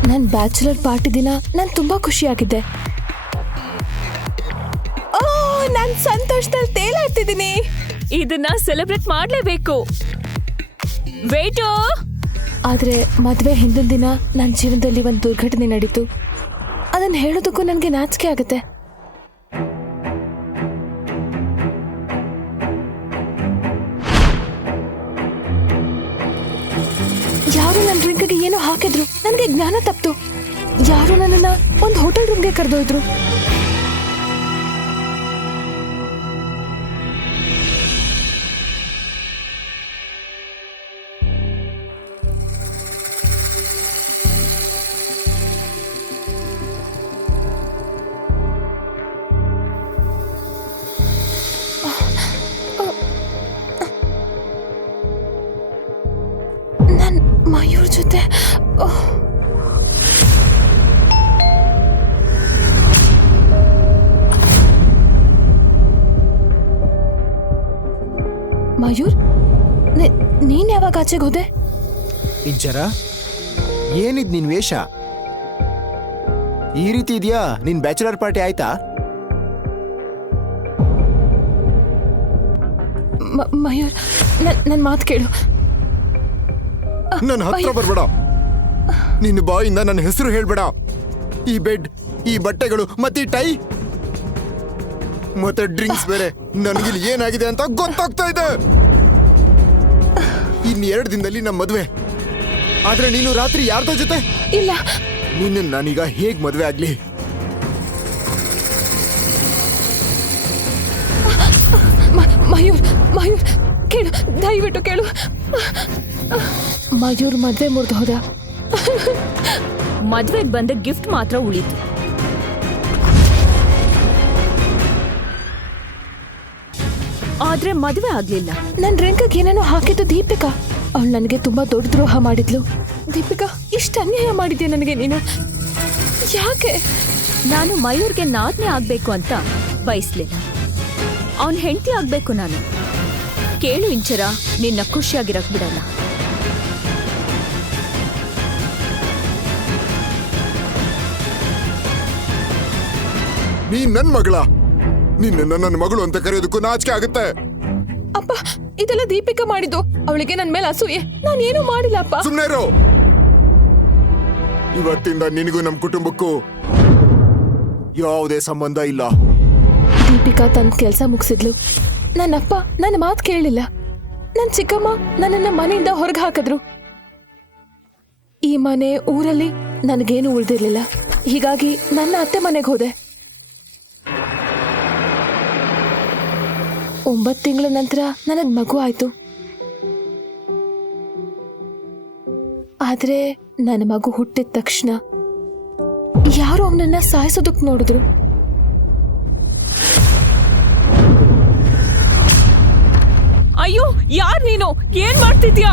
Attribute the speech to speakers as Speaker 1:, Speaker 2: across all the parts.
Speaker 1: ನನ್ನ bachelor party ದಿನ ನಾನು ತುಂಬಾ ಖುಷಿಯಾಗಿದ್ದೆ. ನಾನು ಸಂತೋಷದಲ್ಲಿ ತೇಲಾಡ್ತಿದ್ದೀನಿ.
Speaker 2: ಇದನ್ನ ಸೆಲೆಬ್ರೇಟ್ ಮಾಡ್ಲೇಬೇಕು. ವೇಟು.
Speaker 1: ಆದ್ರೆ ಮದ್ವೆ ಹಿಂದಿನ ದಿನ ನನ್ನ ಜೀವನದಲ್ಲಿ ಒಂದು ದುರ್ಘಟನೆ ನಡೀತು. ಅದನ್ನ ಹೇಳೋದಕ್ಕೂ ನನಗೆ ನಾಚಿಕೆ ಆಗುತ್ತೆ. ಯಾರು ನನ್ನ ಡ್ರಿಂಕ್ಗೆ ಏನೋ ಹಾಕಿದ್ರು. ನನಗೆ ಜ್ಞಾನ ತಪ್ಪಿತು. ಯಾರು ನನ್ನನ್ನ ಒಂದು ಹೋಟೆಲ್ ರೂಮ್ಗೆ ಕರೆದೊಯ್ದ್ರು. ನನ್ ಮಯೂರ್ ಜೊತೆ ಮಯೂರ್, ನೀನ್ ಯಾವಾಗ ಆಚೆಗೆ ಹೋದೆ?
Speaker 3: ಇಂಚರ, ಏನಿದ್ ನಿನ್ ವೇಷ? ಈ ರೀತಿ ಇದೆಯಾ? ನಿನ್ ಬ್ಯಾಚುಲರ್ ಪಾರ್ಟಿ ಆಯ್ತಾ?
Speaker 1: ಮಯೂರ್, ನನ್ ಮಾತು ಕೇಳು.
Speaker 3: ನನ್ನ ಹತ್ರ ಬರ್ಬೇಡ. ನಿನ್ನ ಬಾಯಿಂದ ನನ್ನ ಹೆಸರು ಹೇಳ್ಬೇಡ. ಈ ಬೆಡ್, ಈ ಬಟ್ಟೆಗಳು, ಮತ್ತೆ ಈ ಟೈ, ಮತ್ತೆ ಡ್ರಿಂಕ್ಸ್ ಬೇರೆ, ನನಗಿಲ್ಲಿ ಏನಾಗಿದೆ ಅಂತ ಗೊತ್ತಾಗ್ತಾ ಇದೆ. ಇನ್ನು2 ದಿನದಲ್ಲಿ ನಮ್ಮ ಮದುವೆ. ಆದ್ರೆ ನೀನು ರಾತ್ರಿ ಯಾರ್ದೋ ಜೊತೆ?
Speaker 1: ಇಲ್ಲ.
Speaker 3: ನಿನ್ನ ನಾನೀಗ ಹೇಗ್ ಮದುವೆ ಆಗ್ಲಿ?
Speaker 1: ಮಯೂರ್, ಮಯೂರ್ ಕೇಳು, ದಯವಿಟ್ಟು ಕೇಳು. ಮಯೂರ್ ಮದ್ವೆ ಮುರಿದು ಹೋದ.
Speaker 2: ಮದ್ವೆಗೆ ಬಂದ ಗಿಫ್ಟ್ ಮಾತ್ರ ಉಳಿತು. ಆದ್ರೆ ಮದ್ವೆ ಆಗ್ಲಿಲ್ಲ.
Speaker 1: ನನ್ ಡ್ರಿಂಕ್ಗೆ ಏನೇನೋ ಹಾಕಿದ್ದು ದೀಪಿಕಾ. ಅವಳು ನನಗೆ ತುಂಬಾ ದೊಡ್ಡ ದ್ರೋಹ ಮಾಡಿದ್ಲು. ದೀಪಿಕಾ, ಇಷ್ಟು ಅನ್ಯಾಯ ಮಾಡಿದ್ಯಾ ನನಗೆ ನೀನು? ಯಾಕೆ?
Speaker 2: ನಾನು ಮಯೂರ್ಗೆ ನಾದ್ನೆ ಆಗ್ಬೇಕು ಅಂತ ಬಯಸ್ಲಿಲ್ಲ. ಅವನ್ ಹೆಂಡತಿ ಆಗ್ಬೇಕು ನಾನು. ಕೇಳು ಇಂಚರ, ನಿನ್ನ ಖುಷಿಯಾಗಿರಕ್ ಬಿಡಲ್ಲ.
Speaker 3: ನೀನ್ ನನ್ ಮಗಳ. ನಿನ್ನ ನನ್ನ ಮಗಳು ಅಂತ ಕರೆಯೋದಕ್ಕೂ ನಾಚಿಕೆ ಆಗುತ್ತೆ.
Speaker 1: ಅಪ್ಪ, ಇದೆಲ್ಲ ದೀಪಿಕಾ ಮಾಡಿದ್ದು. ಅವಳಿಗೆ ನನ್ ಮೇಲೆ ಅಸೂಯೆ. ನಾನೇನು ಮಾಡಿಲ್ಲ ಅಪ್ಪ.
Speaker 3: ಸುಮ್ನೆ ಇರು. ಇವತ್ತಿಂದ ನಿನಗೂ ನಮ್ ಕುಟುಂಬಕ್ಕೂ ಯಾವುದೇ ಸಂಬಂಧ ಇಲ್ಲ.
Speaker 1: ದೀಪಿಕಾ ತನ್ನ ಕೆಲಸ ಮುಗಿಸಿದ್ಲು. ನನ್ನಪ್ಪ ನನ್ನ ಮಾತು ಕೇಳಲಿಲ್ಲ. ನನ್ನ ಚಿಕ್ಕಮ್ಮ ನನ್ನನ್ನ ಮನೆಯಿಂದ ಹೊರಗೆ ಹಾಕಿದ್ರು. ಈ ಮನೆ ಊರಲ್ಲಿ ನನಗೇನು ಉಳಿದಿರ್ಲಿಲ್ಲ. ಹೀಗಾಗಿ ನನ್ನ ಅತ್ತೆ ಮನೆಗೆ ಹೋದೆ. 9 ತಿಂಗಳ ನಂತರ ನನಗ್ ಮಗು ಆಯ್ತು. ಆದ್ರೆ ನನ್ನ ಮಗು ಹುಟ್ಟಿದ ತಕ್ಷಣ ಯಾರು ಅವನನ್ನ ಸಾಯಿಸೋದಕ್ ನೋಡಿದ್ರು.
Speaker 2: ಅಯ್ಯೋ, ಯಾರ್ ನೀನು? ಏನ್ ಮಾಡ್ತಿದ್ಯಾ?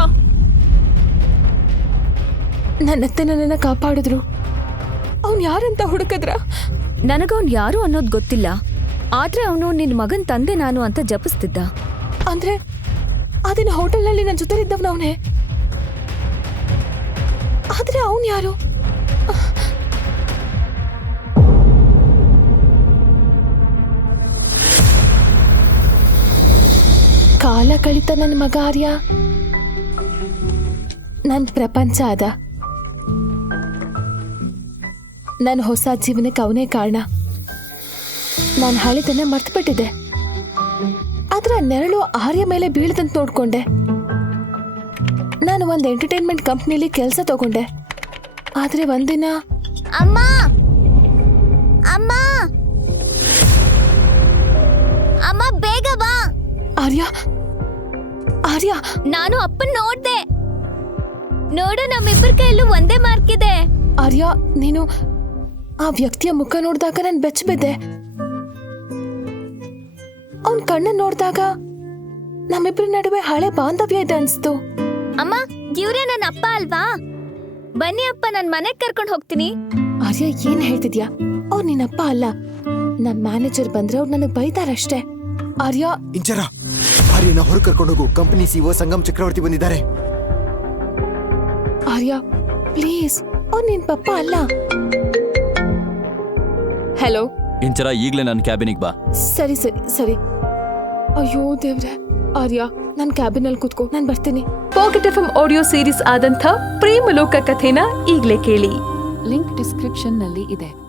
Speaker 1: ನನ್ನತ್ತೆ ನನ್ನನ್ನ ಕಾಪಾಡಿದ್ರು. ಅವನ್ ಯಾರಂತ ಹುಡುಕದ್ರ?
Speaker 2: ನನಗವನ್ ಯಾರು ಅನ್ನೋದು ಗೊತ್ತಿಲ್ಲ. ಆದ್ರೆ ಅವನು ನಿನ್ ಮಗನ್ ತಂದೆ ನಾನು ಅಂತ ಜಪಿಸ್ತಿದ್ದ.
Speaker 1: ಅಂದ್ರೆ ಅದನ್ನ ಹೋಟೆಲ್ನಲ್ಲಿ ನನ್ನ ಜೊತೆ ಇದ್ದವನವನೇ. ಆದ್ರೆ ಅವನ್ ಯಾರು? ಕಾಲ ಕಳಿತ ನನ್ನ ಮಗ ಆರ್ಯ ನನ್ನ ಪ್ರಪಂಚ ಅದ. ನನ್ನ ಹೊಸ ಜೀವನಕ್ಕೆ ಅವನೇ ಕಾರಣ. ನಾನು ಹಳೆದನ್ನ ಮರ್ತುಬಿಟ್ಟಿದ್ದೆ. ಆದ್ರೆ ನೆರಳು ಆರ್ಯ ಮೇಲೆ ಬೀಳದಂತ ನೋಡ್ಕೊಂಡೆ. ನಾನು ಒಂದು ಎಂಟರ್ಟೈನ್ಮೆಂಟ್ ಕಂಪ್ನಿಲಿ ಕೆಲಸ ತಗೊಂಡೆ. ಆದ್ರೆ ಒಂದಿನ
Speaker 4: ಅಮ್ಮ ಅಮ್ಮ ಅಮ್ಮ ಬೇಗ ಬಾ.
Speaker 1: ಆರ್ಯ, ಆರ್ಯ,
Speaker 4: ನಾನು ಅಪ್ಪನ್ ನೋಡ್ದೆ. ನೋಡು, ನಮ್ಮಿಬ್ಬರ ಕೈಯಲ್ಲೂ ಒಂದೇ ಮಾರ್ಕ್ ಇದೆ.
Speaker 1: ಆರ್ಯ, ನೀನು ಆ ವ್ಯಕ್ತಿಯ ಮುಖ ನೋಡಿದಾಗ ನಾನು ಬೆಚ್ಚಬಿದ್ದೆ. ಅವನ್ ಕಣ್ಣನ್ನು ನೋಡಿದಾಗ ನಮ್ಮಿಬ್ಬರ ನಡುವೆ ಹಳೆ ಬಾಂಧವ್ಯ ಇದೆ ಅನ್ಸ್ತು.
Speaker 4: ಅಮ್ಮ, ಇವ್ರೇ ನನ್ನ ಅಪ್ಪ ಅಲ್ವಾ? ಬನ್ನಿ ಅಪ್ಪ, ನನ್ ಮನೆಗ್ ಕರ್ಕೊಂಡು ಹೋಗ್ತೀನಿ.
Speaker 1: ಆರ್ಯ, ಏನ್ ಹೇಳ್ತಿದ್ಯಾ? ಅವ್ರು ನಿನ್ನಪ್ಪ ಅಲ್ಲ. ನಮ್ ಮ್ಯಾನೇಜರ್ ಬಂದ್ರೆ ಅವ್ರು ನನಗ್ ಬೈತಾರಷ್ಟೇ. ಆರ್ಯ,
Speaker 3: ಇಂಚರ, ಆರ್ಯನ ಹೊರ ಕರ್ಕೊಂಡು ಹೋಗು. ಕಂಪನಿ ಸಿಒ ಸಂಗಮ್ ಚಕ್ರವರ್ತಿ ಬಂದಿದ್ದಾರೆ.
Speaker 1: ಆರ್ಯ ಪ್ಲೀಸ್, ಅವ್ನು ನಿನ್ ಪಪ್ಪ ಅಲ್ಲ. ಹಲೋ.
Speaker 5: ಇಂಚರ ಈಗ್ಲೇ ನನ್ನ ಕ್ಯಾಬಿನಿಗೆ ಬಾ.
Speaker 1: ಸರಿ ಸರಿ ಸರಿ. ಅಯ್ಯೋ ದೇವ್ರೆ. ಆರ್ಯ, ನನ್ ಕ್ಯಾಬಿನಲ್ಲಿ ಕೂತ್ಕೋ, ನಾನು ಬರ್ತೀನಿ.
Speaker 6: ಪಾಕೆಟ್ ಎಫ್ಎಂ ಆಡಿಯೋ ಸೀರೀಸ್ ಆದಂಥ ಪ್ರೇಮಲೋಕ ಕಥೆನ ಈಗ್ಲೇ ಕೇಳಿ.
Speaker 7: ಲಿಂಕ್ ಡಿಸ್ಕ್ರಿಪ್ಷನ್ನಲ್ಲಿ ಇದೆ.